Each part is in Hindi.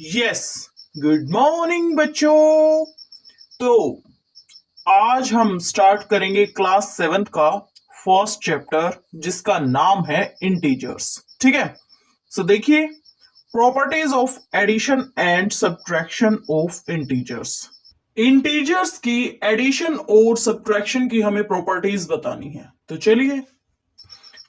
यस, गुड मॉर्निंग बच्चों। तो आज हम स्टार्ट करेंगे क्लास 7th का फर्स्ट चैप्टर जिसका नाम है इंटीजर्स। ठीक है, सो देखिए, properties of addition and subtraction of integers. Integers की एडिशन और सब्ट्रैक्शन की हमें प्रॉपर्टीज बतानी है। तो चलिए,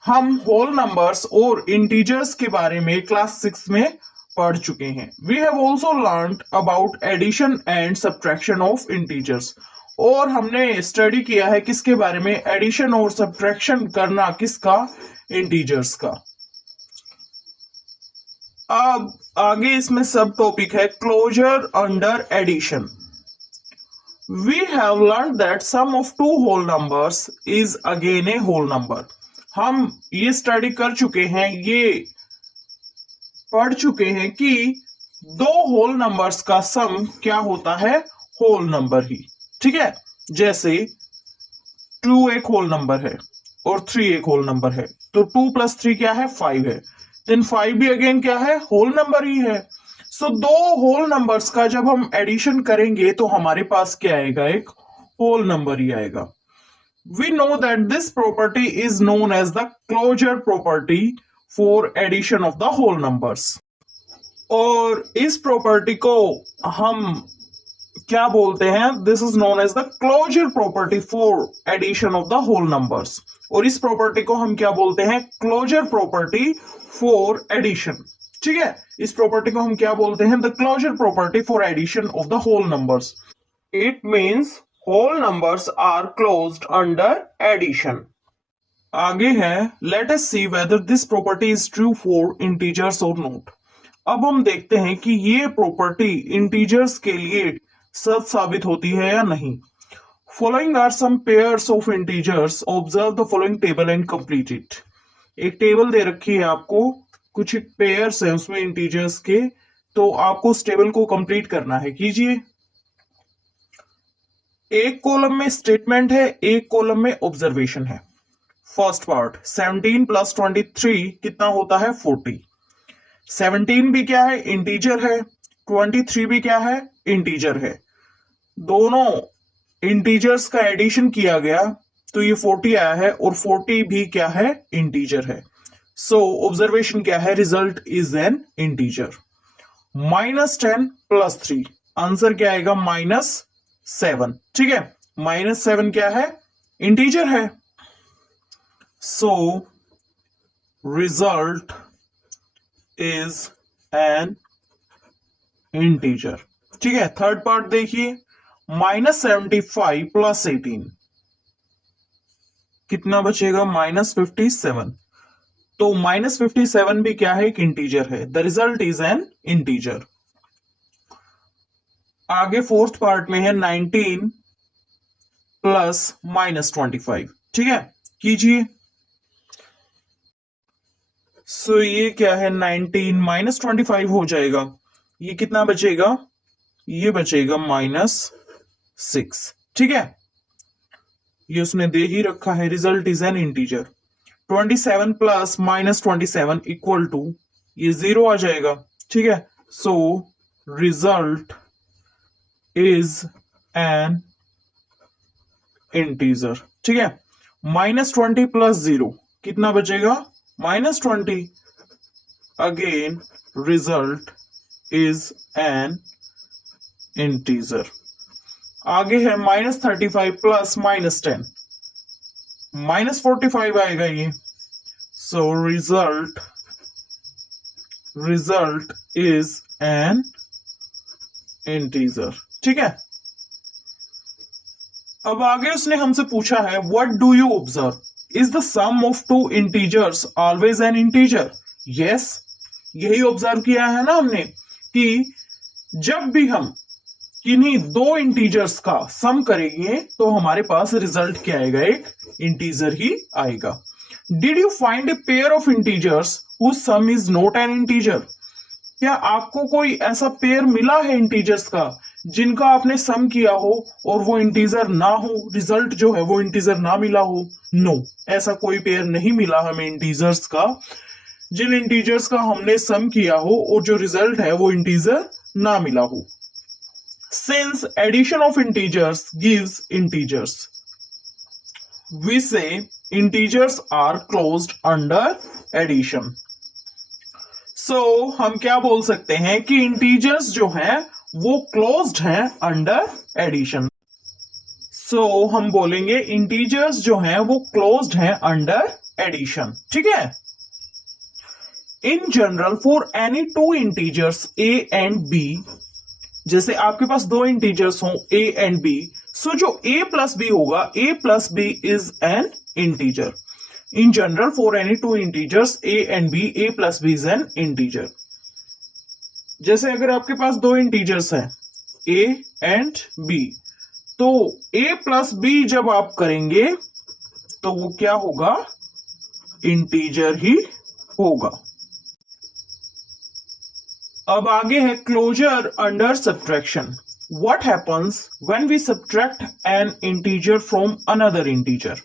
हम होल नंबर्स और इंटीजर्स के बारे में क्लास 6 में पढ़ चुके हैं। We have also learn about addition and subtraction of integers. और हमने स्टडी किया है किसके बारे में? एडिशन और सब्ट्रैक्शन करना किसका? इंटीजर्स का। अब आगे इसमें सब टॉपिक है closure under addition. We have learned that sum of two whole numbers is again a whole number. हम ये स्टडी कर चुके हैं, ये पढ़ चुके हैं कि दो होल नंबर्स का सम क्या होता है? होल नंबर ही। ठीक है, जैसे 2 एक होल नंबर है और 3 एक होल नंबर है, तो 2 + 3 क्या है? 5 है। देन 5 भी अगेन क्या है? होल नंबर ही है। सो दो होल नंबर्स का जब हम एडिशन करेंगे तो हमारे पास क्या आएगा? एक होल नंबर ही आएगा। We know that this property is known as the closure property for addition of the whole numbers. और इस प्रॉपर्टी को हम क्या बोलते हैं? This is known as the closure property for addition of the whole numbers. और इस प्रॉपर्टी को हम क्या बोलते हैं? Closure property for addition. ठीक है, इस प्रॉपर्टी को हम क्या बोलते हैं? The closure property for addition of the whole numbers. It means whole numbers are closed under addition. आगे है, let us see whether this property is true for integers or not. अब हम देखते हैं कि ये प्रॉपर्टी इंटीजर्स के लिए सच साबित होती है या नहीं। Following are some pairs of integers. Observe the following table and complete it. एक टेबल दे रखी है आपको, कुछ एक पेयर्स हैं उसमें इंटीजर्स के, तो आपको उस टेबल को कंप्लीट करना है। कीजिए। एक कॉलम में स्टेटमेंट है, एक कॉलम में ऑब्जर्वेशन है। फर्स्ट पार्ट 17 + 23 कितना होता है? 40। 17 भी क्या है? इंटीजर है। 23 भी क्या है? इंटीजर है। दोनों इंटीजर्स का एडिशन किया गया तो ये 40 आया है, और 40 भी क्या है? इंटीजर है। सो ऑब्जर्वेशन क्या है? Result is an integer. -10 + 3, answer क्या आएगा? -7। ठीक है, -7 क्या है? इंटीजर है। So result is an integer. ठीक है, थर्ड पार्ट देखिए, -75 + 18 कितना बचेगा? -57। तो -57 भी क्या है? एक इंटीजर है। The result is an integer. आगे फोर्थ पार्ट में है 19 + -25। ठीक है, कीजिए। सो ये क्या है? 19 -25 हो जाएगा। ये कितना बचेगा? ये बचेगा -6। ठीक है, ये उसने दे ही रखा है। Result is an integer. 27 + -27 = ये 0 आ जाएगा। ठीक है, so result is an integer. ठीक है, -20 + 0 कितना बचेगा? -20। Again result is an integer. आगे है -35 + -10, -45 आएगा ये। So result is an integer. ठीक है, अब आगे उसने हमसे पूछा है what do you observe? Is the sum of two integers always an integer? Yes, यही ऑब्जर्व किया है ना हमने कि जब भी हम किन्हीं दो इंटीजर्स का सम करेंगे तो हमारे पास रिजल्ट क्या आएगा? एक इंटीजर ही आएगा। Did you find a pair of integers whose sum is not an integer? क्या आपको कोई ऐसा पेयर मिला है इंटीजर्स का जिनका आपने सम किया हो और वो इंटीजर ना हो, रिजल्ट जो है वो इंटीजर ना मिला हो? नो, ऐसा कोई पेयर नहीं मिला हमें इंटीजर्स का जिन इंटीजर्स का हमने सम किया हो और जो रिजल्ट है वो इंटीजर ना मिला हो। Since addition of integers gives integers, we say integers are closed under addition. So हम क्या बोल सकते हैं कि इंटीजर्स जो हैं वो क्लोज्ड हैं अंडर एडिशन। सो हम बोलेंगे इंटीजर्स जो हैं वो क्लोज्ड हैं अंडर एडिशन। ठीक है। In general for any two integers a and b, जैसे आपके पास दो इंटीजर्स हो ए एंड बी, सो जो a प्लस बी होगा, a plus b is an integer. In general for any two integers a and b, a plus b is an integer. जैसे अगर आपके पास दो इंटीजर्स हैं a एंड b, तो a प्लस बी जब आप करेंगे तो वो क्या होगा, इंटीजर ही होगा। अब आगे है closure under subtraction. What happens when we subtract an integer from another integer?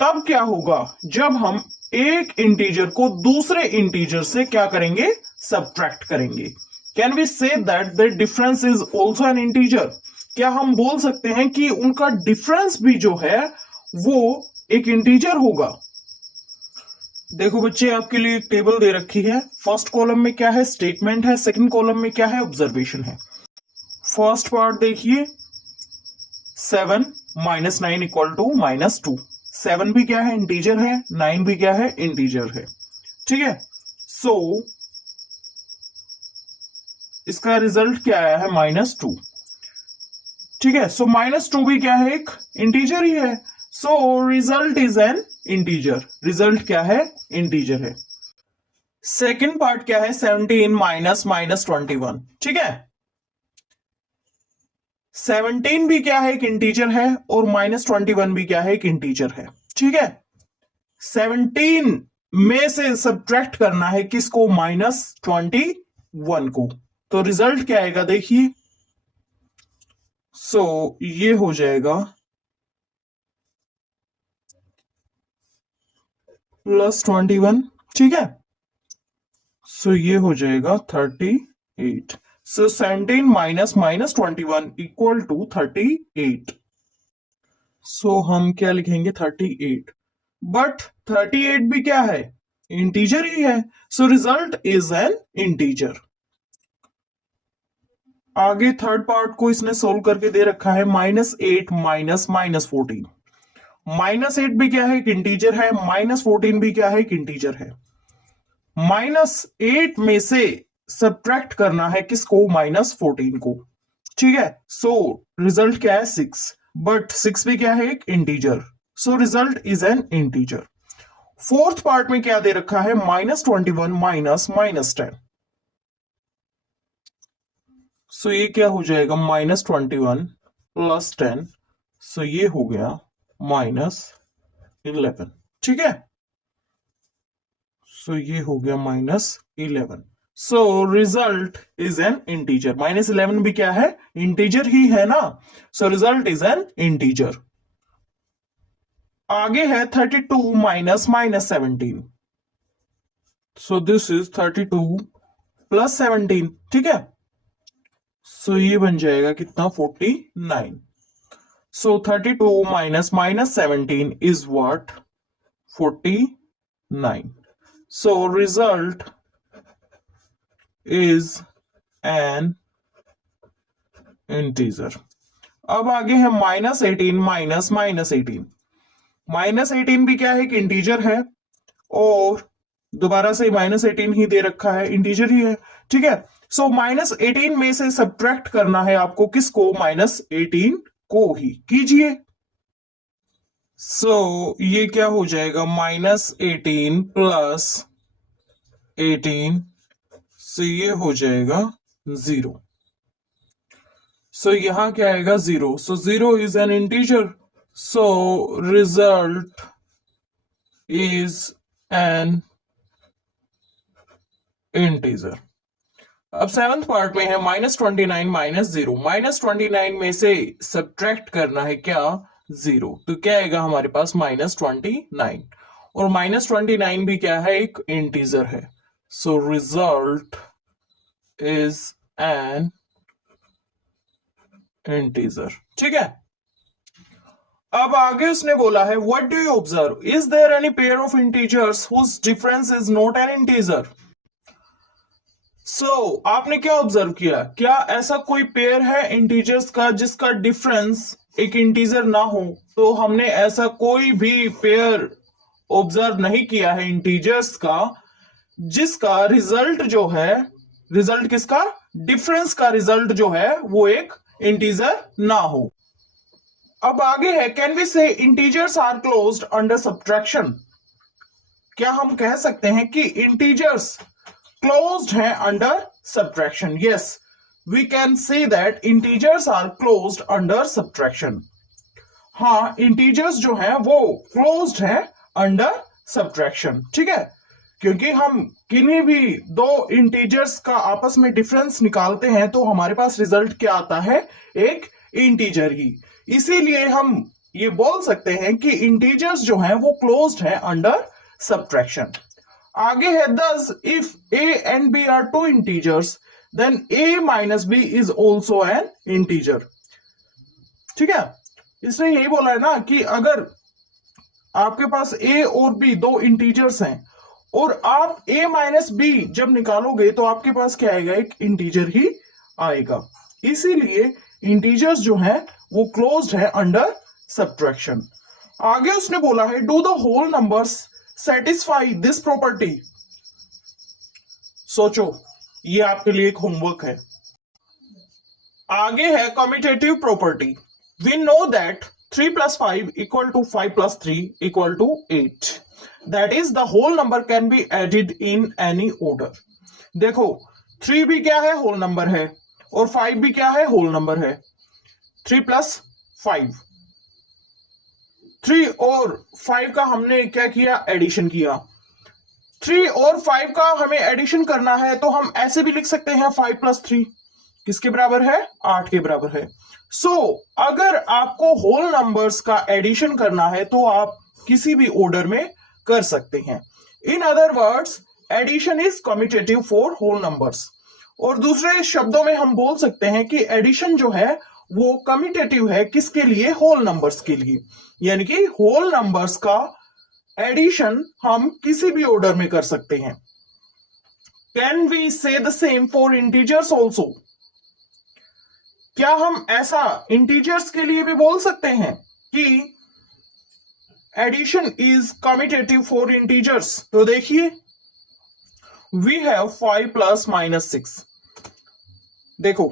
तब क्या होगा जब हम एक इंटीजर को दूसरे इंटीजर से क्या करेंगे, सब्ट्रैक्ट करेंगे। Can we say that the difference is also an integer? क्या हम बोल सकते हैं कि उनका डिफरेंस भी जो है वो एक इंटीजर होगा? देखो बच्चे, आपके लिए एक टेबल दे रखी है। फर्स्ट कॉलम में क्या है, स्टेटमेंट है। सेकंड कॉलम में क्या है, ऑब्जर्वेशन है। फर्स्ट पार्ट देखिए, 7 माइनस 9 इक्वल टू -2। 7 भी क्या है, इंटीजर है। 9 भी क्या है, इंटीजर है। ठीक है। सो इसका रिजल्ट क्या आया है, -2। ठीक है। सो -2 भी क्या है, एक इंटीजर ही है। So result is an integer. Result क्या है, इंटीजर है। सेकेंड पार्ट क्या है, 17 माइनस -21। ठीक है। 17 भी क्या है, एक इंटीजर है, और -21 भी क्या है, एक इंटीजर है। ठीक है। 17 में से सब्ट्रैक्ट करना है किसको, -21 को। तो रिजल्ट क्या आएगा, देखिए। सो ये हो जाएगा +21। ठीक है। सो ये हो जाएगा 38। सो 17 माइनस -21 इक्वल टू 38। सो हम क्या लिखेंगे, 38। बट 38 भी क्या है, इंटीजर ही है। So result is an integer. आगे थर्ड पार्ट को इसने सोल्व करके दे रखा है, -8 माइनस -14। -8 भी क्या है, एक इंटीजर है। -14 भी क्या है, एक इंटीजर है। -8 में से सब्ट्रैक्ट करना है किसको, -14 को। ठीक है। सो रिजल्ट क्या है, 6। बट 6 भी क्या है, एक integer. So result is an integer. Fourth part में क्या दे रखा है, -21 माइनस -10। सो ये क्या हो जाएगा, -21 + 10। सो ये हो गया -11। ठीक है। सो ये हो गया -11। सो रिजल्ट इज एन इंटीजर। -11 भी क्या है, इंटीजर ही है ना। सो रिजल्ट इज एन इंटीजर। आगे है 32 माइनस -17। So this is 32 + 17। ठीक है। सो ये बन जाएगा कितना, 49। सो 32 minus -17 is what, 49। So result is an integer. अब आगे है -18 माइनस -18। -18 भी क्या है, एक इंटीजर है, और दोबारा से -18 ही दे रखा है, इंटीजर ही है। ठीक है। सो -18 में से सब्ट्रैक्ट करना है आपको किसको, -18 को ही कीजिए। सो ये क्या हो जाएगा, -18 + 18। सो ये हो जाएगा 0। सो यहां क्या आएगा, 0। सो 0 is an integer. So result is an integer. अब सेवंथ पार्ट में है -29 माइनस 0। -29 में से सब्ट्रैक्ट करना है क्या, 0। तो क्या आएगा हमारे पास, -29। और -29 भी क्या है, एक इंटीजर है। So result is an integer. ठीक है, अब आगे उसने बोला है what do you observe, is there any pair of integers whose difference is not an integer. आपने क्या ऑब्जर्व किया, क्या ऐसा कोई पेयर है इंटीजर्स का जिसका डिफरेंस एक इंटीजर ना हो। तो हमने ऐसा कोई भी पेयर ऑब्जर्व नहीं किया है इंटीजर्स का जिसका रिजल्ट जो है, रिजल्ट किसका, डिफरेंस का रिजल्ट जो है वो एक इंटीजर ना हो। अब आगे है can we say integers are closed under subtraction. क्या हम कह सकते हैं कि इंटीजर्स क्लोज्ड हैं under subtraction. Yes, we can say that integers are closed under subtraction. हाँ, इंटीजर्स जो हैं वो क्लोज्ड हैं अंडर सब्ट्रैक्शन। ठीक है, क्योंकि हम किन्हीं भी दो इंटीजर्स का आपस में डिफरेंस निकालते हैं तो हमारे पास रिजल्ट क्या आता है, एक इंटीजर ही। इसीलिए हम ये बोल सकते हैं कि इंटीजर्स जो हैं वो क्लोज्ड हैं अंडर सब्ट्रैक्शन। आगे है this if a and b are two integers then a minus b is also an integer. ठीक है, इसने यही बोला है ना कि अगर आपके पास a और b दो इंटीजर्स हैं और आप a माइनस b जब निकालोगे तो आपके पास क्या आएगा, एक इंटीजर ही आएगा। इसीलिए इंटीजर्स जो हैं वो क्लोज्ड है अंडर सब्ट्रैक्शन। आगे उसने बोला है do the whole numbers satisfy this property. सोचो, ये आपके लिए एक होमवर्क है। आगे है commutative property. We know that 3 + 5 = 5 + 3 = 8। That is the whole number can be added in any order. देखो, 3 भी क्या है, होल नंबर है, और 5 भी क्या है, होल नंबर है। 3 + 5, 3 और 5 का हमने क्या किया, एडिशन किया। 3 और 5 का हमें एडिशन करना है तो हम ऐसे भी लिख सकते हैं 5 + 3 किसके बराबर है, 8 के बराबर है। अगर आपको होल नंबर्स का एडिशन करना है तो आप किसी भी ऑर्डर में कर सकते हैं। In other words addition is commutative for whole numbers. और दूसरे शब्दों में हम बोल सकते हैं कि एडिशन जो है वो कम्यूटेटिव है, किसके लिए, होल नंबर्स के लिए। यानी कि होल नंबर्स का एडिशन हम किसी भी ऑर्डर में कर सकते हैं। कैन वी से the same for integers also. क्या हम ऐसा इंटीजर्स के लिए भी बोल सकते हैं कि addition is commutative for integers. तो देखिए, वी हैव 5 + -6। देखो,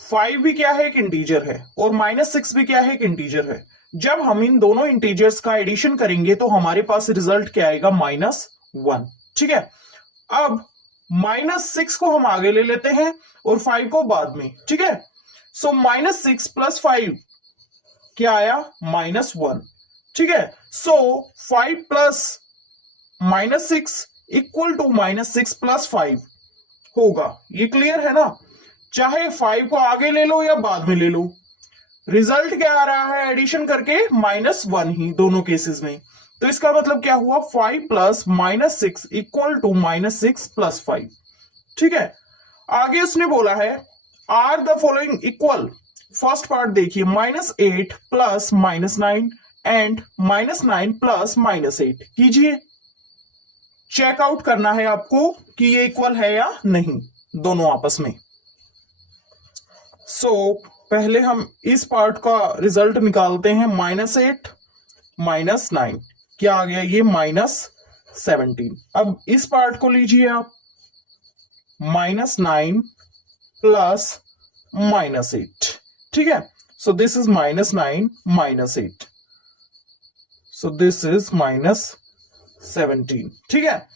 5 भी क्या है, एक इंटीजर है, और -6 भी क्या है, एक इंटीजर है। जब हम इन दोनों इंटीजर्स का एडिशन करेंगे तो हमारे पास रिजल्ट क्या आएगा, -1। ठीक है, अब -6 को हम आगे ले लेते हैं और 5 को बाद में। ठीक है, -6 + 5 क्या आया, -1। ठीक है, 5 + -6 = -6 + 5 होगा। ये क्लियर है ना, चाहे 5 को आगे ले लो या बाद में ले लो, रिजल्ट क्या आ रहा है, एडिशन करके -1 ही दोनों केसेस में। तो इसका मतलब क्या हुआ, 5 + -6 = -6 + 5। ठीक है, आगे उसने बोला है are the following equal. First part देखिए, -8 + -9 एंड -9 + -8 कीजिए। चेकआउट करना है आपको कि ये इक्वल है या नहीं दोनों आपस में। पहले हम इस पार्ट का रिजल्ट निकालते हैं। -8 - 9 क्या आ गया, ये -17। अब इस पार्ट को लीजिए आप, -9 + -8। ठीक है, दिस इज -9 - 8, दिस इज -17। ठीक है,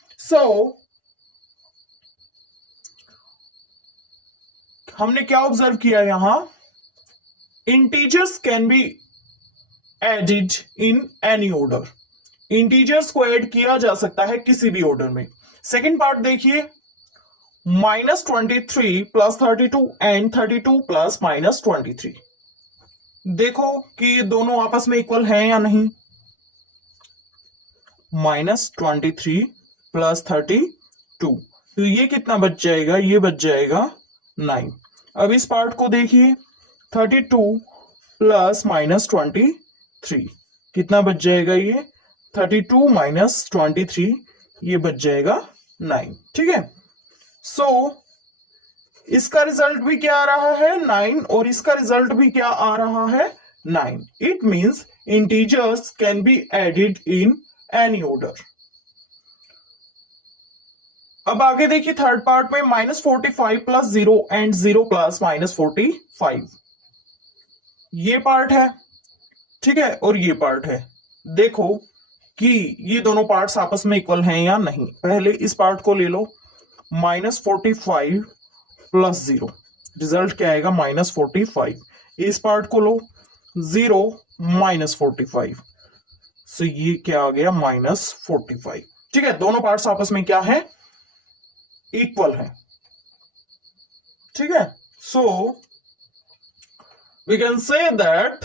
हमने क्या ऑब्जर्व किया, यहां integers can be added in any order. Integers को ऐड किया जा सकता है किसी भी ऑर्डर में। सेकंड पार्ट देखिए, -23 + 32 एंड 32 + -23। देखो कि ये दोनों आपस में इक्वल हैं या नहीं। -23 प्लस 32, तो ये कितना बच जाएगा, ये बच जाएगा 9। अब इस पार्ट को देखिए, 32 प्लस -23 कितना बच जाएगा, ये 32 माइनस 23, ये बच जाएगा 9। ठीक है, सो इसका रिजल्ट भी क्या आ रहा है 9, और इसका रिजल्ट भी क्या आ रहा है 9। It means integers can be added in any order. अब आगे देखिए थर्ड पार्ट में -45 प्लस 0 एंड 0 प्लस -45, ये पार्ट है। ठीक है, और ये पार्ट है। देखो कि ये दोनों पार्ट्स आपस में इक्वल हैं या नहीं। पहले इस पार्ट को ले लो, -45 प्लस 0, रिजल्ट क्या आएगा -45। इस पार्ट को लो, 0 -45, सो ये क्या आ गया -45। ठीक है, दोनों पार्ट्स आपस में क्या है, इक्वल है। ठीक है, so we can say that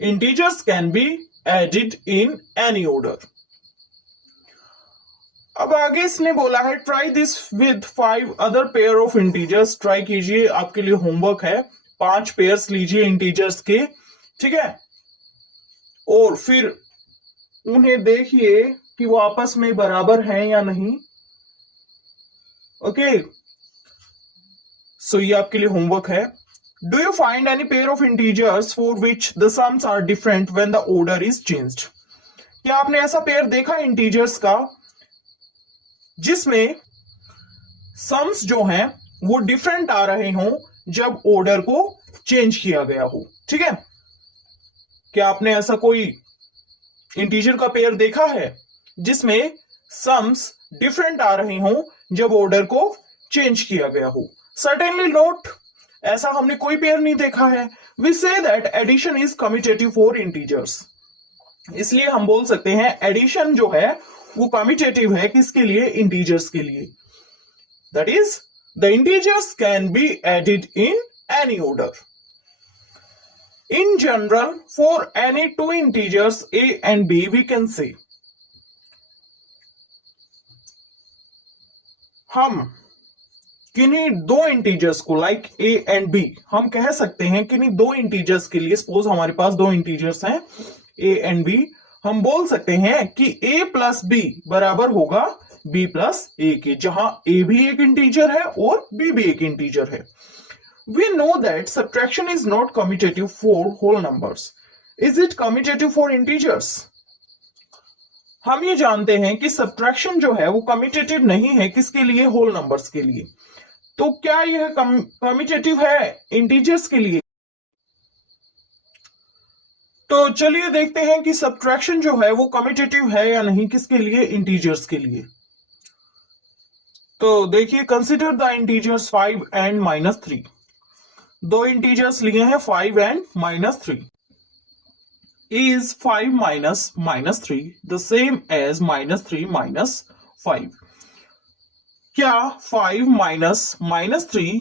integers can be added in any order. अब आगे इसने बोला है try this with 5 other pair of integers. Try कीजिए, आपके लिए होमवर्क है, 5 पेयर्स लीजिए इंटीजर्स के। ठीक है, और फिर उन्हें देखिए कि वो आपस में बराबर हैं या नहीं। ओके, सो ये आपके लिए होमवर्क है। Do you find any pair of integers for which the sums are different when the order is changed. क्या आपने ऐसा पेयर देखा इंटीजर्स का जिसमें सम्स जो हैं वो डिफरेंट आ रहे हों जब ऑर्डर को चेंज किया गया हो। ठीक है, क्या आपने ऐसा कोई इंटीजर का पेयर देखा है जिसमें सम्स डिफरेंट आ रहे हों जब ऑर्डर को चेंज किया गया हो? सर्टेनली नॉट, ऐसा हमने कोई पेयर नहीं देखा है। We say that addition is commutative for integers, इसलिए हम बोल सकते हैं एडिशन जो है वो कम्यूटेटिव है, किसके लिए, इंटीजर्स के लिए। That is the integers can be added in any order. In general, for any two integers a and b, we can say हम किन्हीं दो इंटीजर्स को लाइक a एंड b हम कह सकते हैं किन्हीं दो इंटीजर्स के लिए। सपोज हमारे पास दो इंटीजर्स हैं a एंड b, हम बोल सकते हैं कि a प्लस b बराबर होगा b प्लस a के, जहां a भी एक इंटीजर है और b भी एक इंटीजर है। We know that subtraction is not commutative for whole numbers. Is it commutative for integers? हम ये जानते हैं कि सब्ट्रैक्शन जो है वो कम्यूटेटिव नहीं है, किसके लिए, होल नंबर्स के लिए। तो क्या यह कम्यूटेटिव है इंटीजर्स के लिए? तो चलिए देखते हैं कि सब्ट्रैक्शन जो है वो कम्यूटेटिव है या नहीं, किसके लिए, इंटीजर्स के लिए। तो देखिए, कंसिडर द इंटीजर्स 5 एंड -3। दो इंटीजर्स लिए हैं 5 and -3। Is 5 minus -3 the same as -3 minus 5? क्या 5 माइनस -3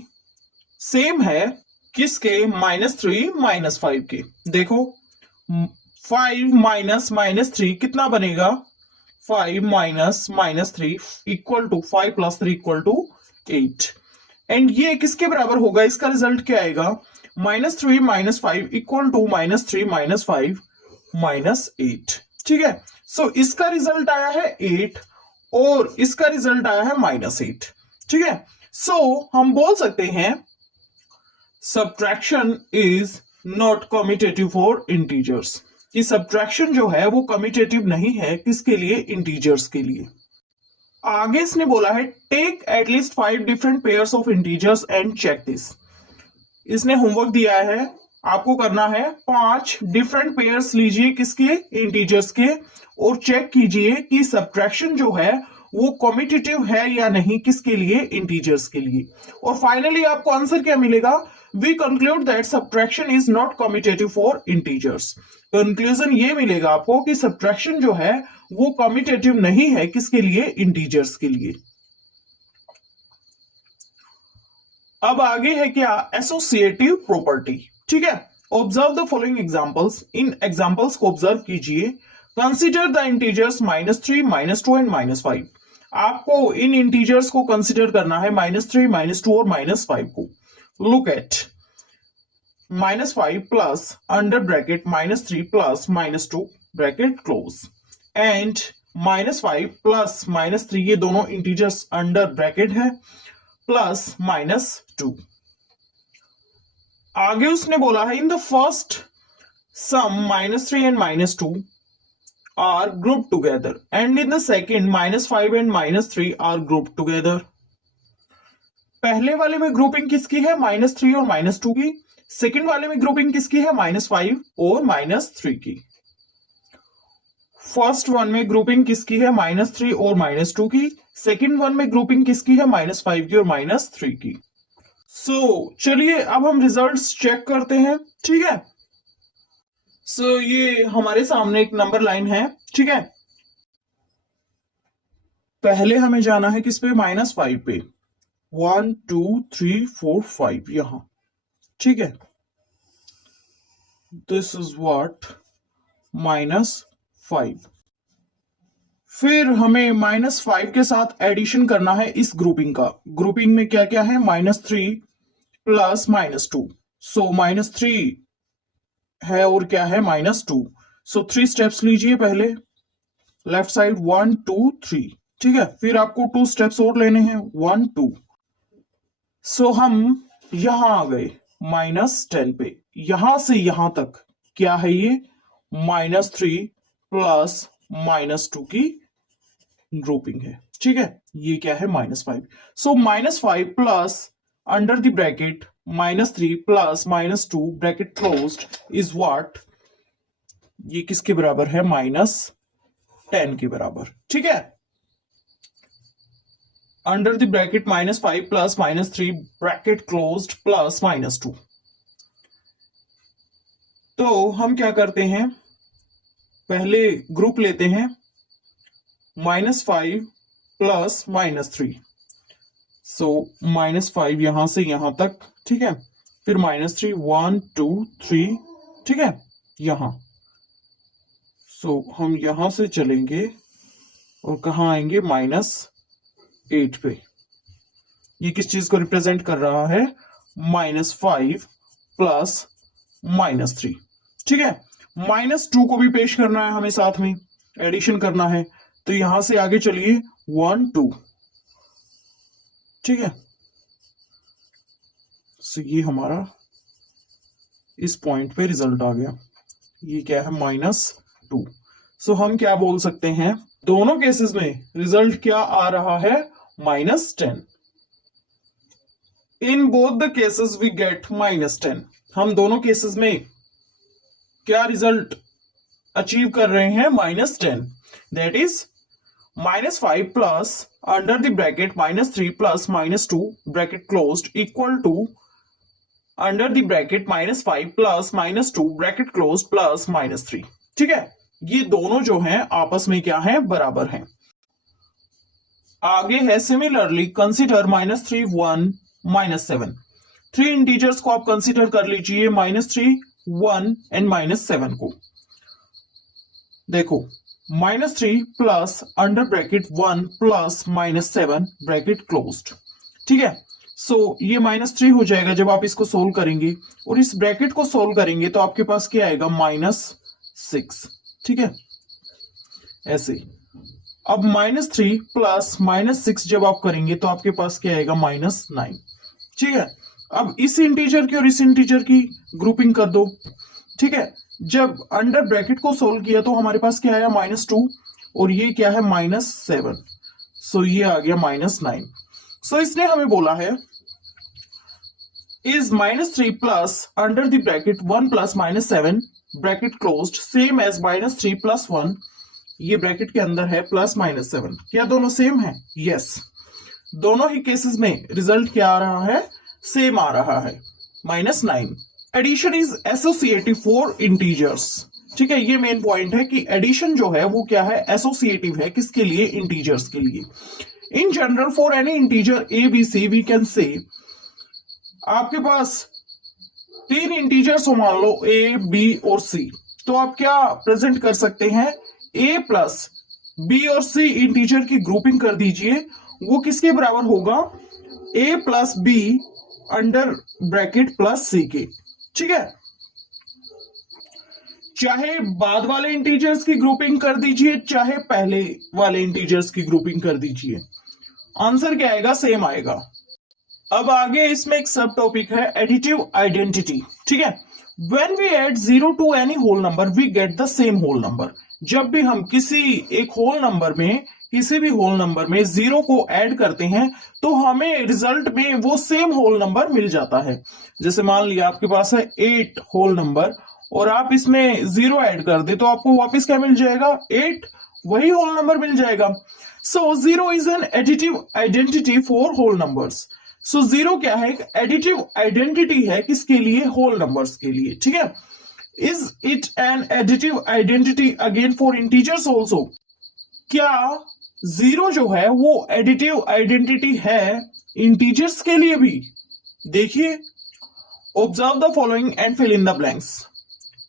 सेम है किसके, -3 -5 के? देखो 5 माइनस -3 कितना बनेगा, 5 minus -3 equal to 5 plus 3 equal to 8। And ये किसके बराबर होगा, इसका रिजल्ट क्या आएगा, -3 - 5 इक्वल टू -3 - 5 -8। ठीक है, सो इसका रिजल्ट आया है 8 और इसका रिजल्ट आया है -8। ठीक है, सो हम बोल सकते हैं subtraction is not commutative for integers, कि सब्ट्रैक्शन जो है वो कम्यूटेटिव नहीं है, किसके लिए, इंटीजर्स के लिए। आगे इसने बोला है take at least 5 different pairs of integers and check this. इसने होमवर्क दिया है, आपको करना है 5 डिफरेंट पेयर्स लीजिए किसके, इंटीजर्स के, और चेक कीजिए कि सब्ट्रैक्शन जो है वो कम्यूटेटिव है या नहीं, किसके लिए, इंटीजर्स के लिए। और फाइनली आपको आंसर क्या मिलेगा, we conclude that subtraction is not commutative for integers. Conclusion ये मिलेगा आपको कि सब्ट्रैक्शन जो है वो कम्यूटेटिव नहीं है, किसके लिए, इंटीजर्स के लिए। अब आगे है क्या, एसोसिएटिव प्रॉपर्टी। ठीक है, observe the following examples. In examples को ऑब्जर्व कीजिए। Consider the integers -3, -2 and -5। आपको इन इंटीजर्स को कंसिडर करना है -3, -2 और -5 को। Look at -5 plus under bracket -3 plus -2 bracket close and -5 plus -3, ये दोनों इंटीजर्स अंडर ब्रैकेट है, प्लस -2। आगे उसने बोला है in the first sum -3 and -2 are grouped together and in the second -5 and -3 are grouped together। पहले वाले में ग्रुपिंग किसकी है? -3 और -2 की। सेकंड वाले में ग्रुपिंग किसकी है? -5 और -3 की। फर्स्ट वन में ग्रुपिंग किसकी है? -3 और -2 की। सेकंड वन में ग्रुपिंग किसकी है? -5 की और -3 की। सो चलिए अब हम रिजल्ट्स चेक करते हैं, ठीक है। ये हमारे सामने एक नंबर लाइन है, ठीक है। पहले हमें जाना है किस पे? -5 पे। 1 2 3 4 5 यहां, ठीक है। This is what -5। फिर हमें -5 के साथ एडिशन करना है इस ग्रुपिंग का। ग्रुपिंग में क्या क्या है? -3 प्लस -2। सो -3 है और क्या है? -2। सो 3 स्टेप्स लीजिए पहले लेफ्ट साइड, 1 2 3, ठीक है। फिर आपको 2 स्टेप्स और लेने हैं, 1 2। सो हम यहां आ गए -10 पे। यहां से यहां तक क्या है? ये -3 प्लस -2 की ग्रुपिंग है, ठीक है। ये क्या है? -5। सो -5 plus under the bracket -3 plus -2 bracket closed is what? ये किसके बराबर है? -10 के बराबर, ठीक है। Under the bracket -5 plus -3 bracket closed plus -2। तो हम क्या करते हैं? पहले ग्रुप लेते हैं -5 प्लस -3। सो -5 यहां से यहां तक, ठीक है। फिर -3 1 2 3, ठीक है, यहां। सो हम यहां से चलेंगे और कहां आएंगे? -8 पे। ये किस चीज को रिप्रेजेंट कर रहा है? -5 प्लस -3, ठीक है। -2 को भी पेश करना है हमें, साथ में एडिशन करना है। तो यहां से आगे चलिए 1 2, ठीक है। सो ये हमारा इस पॉइंट पे रिजल्ट आ गया। ये क्या है? -2। सो हम क्या बोल सकते हैं? दोनों केसेस में रिजल्ट क्या आ रहा है? -10। In both the cases we get -10। हम दोनों केसेस में क्या रिजल्ट अचीव कर रहे हैं? -10। That is -5 plus under the bracket -3 plus -2 bracket closed equal to under the bracket -5 plus -2 bracket closed plus -3, ठीक है। ये दोनों जो हैं आपस में क्या हैं? बराबर हैं। आगे है सिमिलरली कंसीडर -3 1 -7। 3 इंटीजर्स को आप कंसीडर कर लीजिए, -3 1 एंड -7 को। देखो -3 plus under bracket 1 plus -7 bracket closed, ठीक है। सो ये -3 हो जाएगा जब आप इसको सोल्व करेंगे, और इस ब्रैकेट को सोल्व करेंगे तो आपके पास क्या आएगा? -6, ठीक है, ऐसे। अब -3 प्लस -6 जब आप करेंगे तो आपके पास क्या आएगा? -9, ठीक है। अब इस इंटीजर की और इस इंटीजर की ग्रुपिंग कर दो, ठीक है। जब अंडर ब्रैकेट को सोल्व किया तो हमारे पास क्या आया? -2, और ये क्या है? -7। सो ये आ गया -9। सो इसने हमें बोला है is -3 plus under the bracket 1 plus -7 bracket closed same as -3 plus 1, ये ब्रैकेट के अंदर है, प्लस -7। क्या दोनों सेम है? यस। दोनों ही केसेस में रिजल्ट क्या आ रहा है? सेम आ रहा है, -9। Addition is associative for integers, ठीक है। ये मेन पॉइंट है कि एडिशन जो है वो क्या है? एसोसिएटिव है। किसके लिए? इंटीजर्स के लिए। In general for any integer a b c we can say, आपके पास 3 इंटीजर्स हो मान लो A B और C, तो आप क्या प्रेजेंट कर सकते हैं? ए प्लस बी और सी इंटीजर की ग्रुपिंग कर दीजिए, वो किसके बराबर होगा, a plus b under bracket plus c के। ठीक है, चाहे बाद वाले इंटीजर्स की ग्रुपिंग कर दीजिए चाहे पहले वाले इंटीजर्स की ग्रुपिंग कर दीजिए, आंसर क्या आएगा, सेम आएगा। अब आगे इसमें एक सब टॉपिक है एडिटिव आइडेंटिटी। ठीक है, when we add zero to any whole number we get the same whole number. जब भी हम किसी एक होल नंबर में, किसी भी होल नंबर में जीरो को ऐड करते हैं तो हमें रिजल्ट में वो सेम होल नंबर मिल जाता है। जैसे मान लिया आपके पास है 8 होल नंबर और आप इसमें जीरो ऐड कर दे तो आपको वापस क्या मिल जाएगा, 8, वही होल नंबर मिल जाएगा। So zero is an additive identity for whole numbers. So zero क्या है, एक एडिटिव आइडेंटिटी है किसके लिए, होल नंबर्स के लिए। ठीक है, is it an additive identity again for integers also. क्या जीरो जो है वो एडिटिव आइडेंटिटी है इंटीजर्स के लिए भी। देखिए, observe the following and fill in the blanks.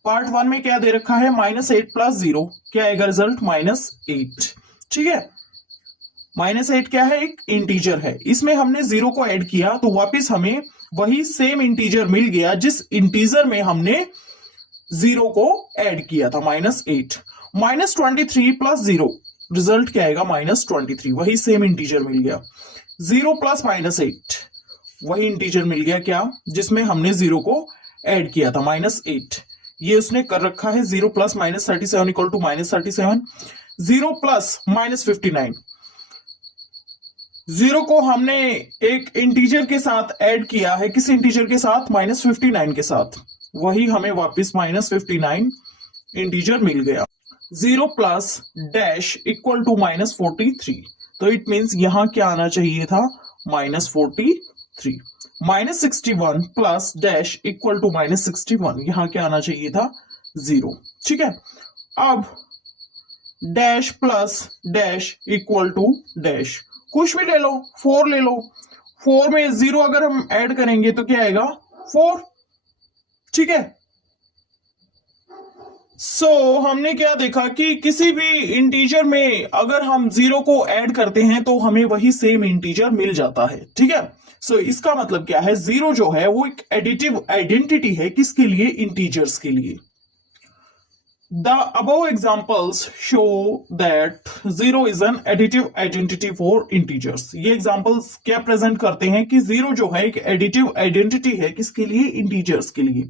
Part 1 में क्या दे रखा है, -8 प्लस 0, क्या आएगा रिजल्ट, -8। ठीक है, -8 क्या है, एक इंटीजर है, इसमें हमने जीरो को ऐड किया तो वापस हमें वही सेम इंटीजर मिल गया जिस इंटीजर में हमने जीरो को ऐड किया था, -8। -23 प्लस 0, रिजल्ट क्या आएगा, -23, वही सेम इंटीजर मिल गया। 0 प्लस -8, वही इंटीजर मिल गया क्या, जिसमें हमने जीरो को ऐड किया था, -8। ये उसने कर रखा है 0 plus -37 equal to -37, 0 plus -59। Zero को हमने एक इंटीजर के साथ ऐड किया है, किस इंटीजर के साथ, -59 के साथ, वही हमें वापस -59 इंटीजर मिल गया। 0 प्लस डैश इक्वल टू -43, तो इट मींस यहां क्या आना चाहिए था, -43। -61 प्लस डैश इक्वल टू -61, यहां क्या आना चाहिए था, 0। ठीक है, अब dash plus dash equal to dash, कुछ भी ले लो, 4 ले लो, 4 में 0 अगर हम ऐड करेंगे तो क्या आएगा, 4। ठीक है, हमने क्या देखा कि किसी भी इंटीजर में अगर हम जीरो को ऐड करते हैं तो हमें वही सेम इंटीजर मिल जाता है। ठीक है, इसका मतलब क्या है, जीरो जो है वो एक एडिटिव आइडेंटिटी है किसके लिए, इंटीजर्स के लिए। The above examples show that zero is an additive identity for integers. ये examples क्या प्रेजेंट करते हैं कि जीरो जो है एक एडिटिव आइडेंटिटी है किसके लिए, इंटीजर्स के लिए।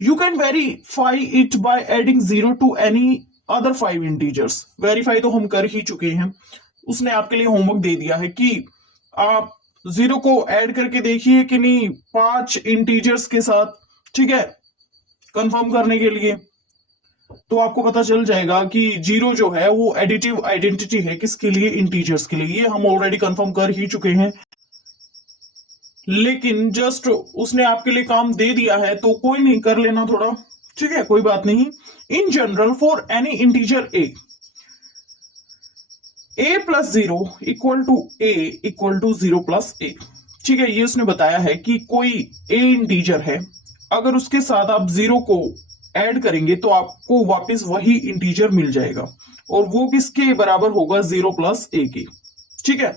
You can verify it by adding zero to any other 5 integers. Verify तो हम कर ही चुके हैं, उसने आपके लिए होमवर्क दे दिया है कि आप जीरो को ऐड करके देखिए कि नहीं 5 इंटीजर्स के साथ। ठीक है, कंफर्म करने के लिए तो आपको पता चल जाएगा कि जीरो जो है वो एडिटिव आइडेंटिटी है किसके लिए, इंटीजर्स के लिए। ये हम ऑलरेडी कंफर्म कर ही चुके हैं, लेकिन जस्ट उसने आपके लिए काम दे दिया है तो कोई नहीं, कर लेना थोड़ा। ठीक है, कोई बात नहीं। In general for any integer a plus 0 equal to a equal to 0 plus a. ठीक है, ये उसने बताया है कि कोई ए इंटीजर है, अगर उसके साथ आप जीरो को ऐड करेंगे तो आपको वापस वही इंटीजर मिल जाएगा और वो किसके बराबर होगा, 0 प्लस ए के। ठीक है,